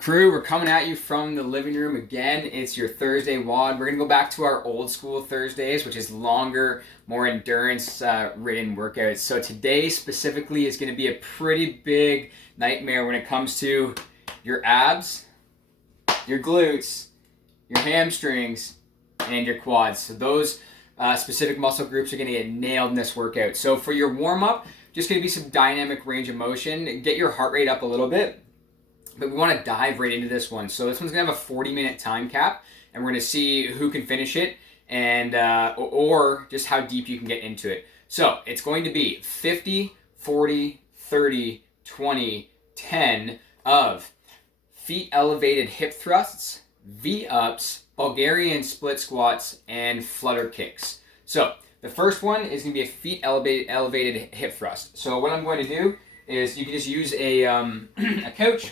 Crew, we're coming at you from the living room again. It's your Thursday WOD. We're going to go back to our old school Thursdays, which is longer, more endurance ridden workouts. So today specifically is going to be a pretty big nightmare when it comes to your abs, your glutes, your hamstrings, and your quads. So those specific muscle groups are going to get nailed in this workout. So for your warm-up, just going to be some dynamic range of motion. Get your heart rate up a little bit. But we want to dive right into this one. So this one's going to have a 40-minute time cap, and we're going to see who can finish it and or just how deep you can get into it. So it's going to be 50, 40, 30, 20, 10 of feet elevated hip thrusts, V-ups, Bulgarian split squats, and flutter kicks. So the first one is going to be a feet elevated hip thrust. So what I'm going to do is you can just use a couch.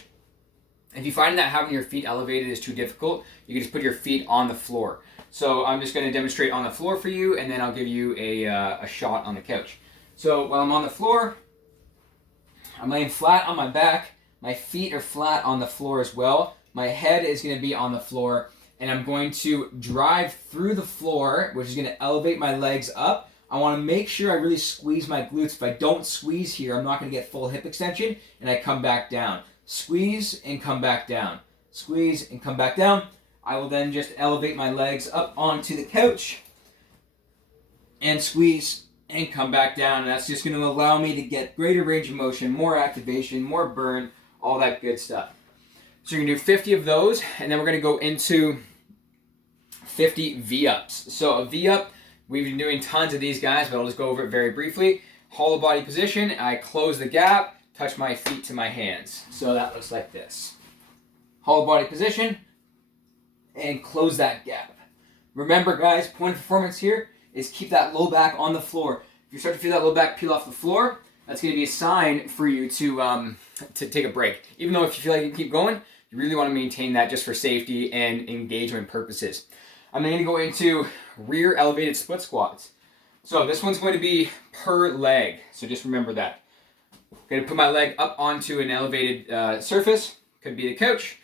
If you find that having your feet elevated is too difficult, you can just put your feet on the floor. So I'm just going to demonstrate on the floor for you, and then I'll give you a shot on the couch. So while I'm on the floor, I'm laying flat on my back. My feet are flat on the floor as well. My head is going to be on the floor, and I'm going to drive through the floor, which is going to elevate my legs up. I want to make sure I really squeeze my glutes. If I don't squeeze here, I'm not going to get full hip extension, and I come back down. Squeeze and come back down. Squeeze and come back down. I will then just elevate my legs up onto the couch and squeeze and come back down. And that's just going to allow me to get greater range of motion, more activation, more burn, all that good stuff. So you're going to do 50 of those, and then we're going to go into 50 V-ups. So a V-up, we've been doing tons of these guys, but I'll just go over it very briefly. Hollow body position, I close the gap, touch my feet to my hands. So that looks like this. Hollow body position, and close that gap. Remember guys, point of performance here is keep that low back on the floor. If you start to feel that low back peel off the floor, that's going to be a sign for you to take a break. Even though if you feel like you can keep going, you really want to maintain that just for safety and engagement purposes. I'm going to go into rear elevated split squats. So this one's going to be per leg, so just remember that. I'm going to put my leg up onto an elevated surface, could be the couch.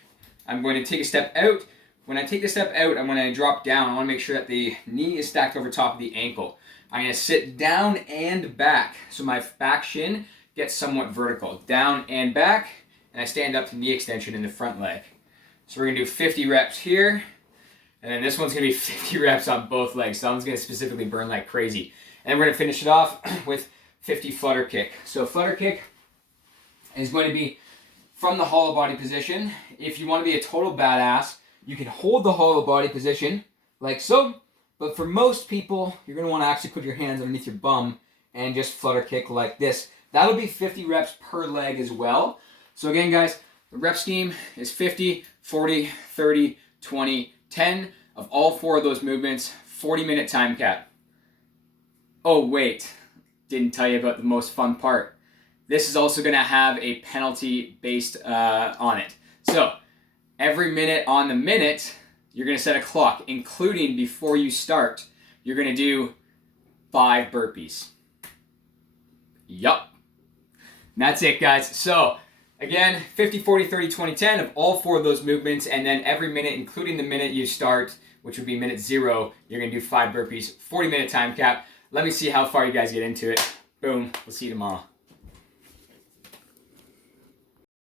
I'm going to take a step out. When I take the step out, I'm going to drop down. I want to make sure that the knee is stacked over top of the ankle. I'm going to sit down and back, so my back shin gets somewhat vertical. Down and back, and I stand up to knee extension in the front leg. So we're going to do 50 reps here, and then this one's going to be 50 reps on both legs. So that one's going to specifically burn like crazy. And then we're going to finish it off with 50 flutter kick. So flutter kick is going to be from the hollow body position. If you want to be a total badass, you can hold the hollow body position like so. But for most people, you're going to want to actually put your hands underneath your bum and just flutter kick like this. That'll be 50 reps per leg as well. So again, guys, the rep scheme is 50, 40, 30, 20, 10 of all four of those movements, 40-minute time cap. Oh, wait. Didn't tell you about the most fun part. This is also going to have a penalty based on it. So every minute on the minute, you're going to set a clock, including before you start, you're going to do 5 burpees. Yup. And that's it, guys. So again, 50, 40, 30, 20, 10 of all four of those movements, and then every minute, including the minute you start, which would be minute 0, you're going to do 5 burpees, 40-minute time cap. Let me see how far you guys get into it. Boom. We'll see you tomorrow.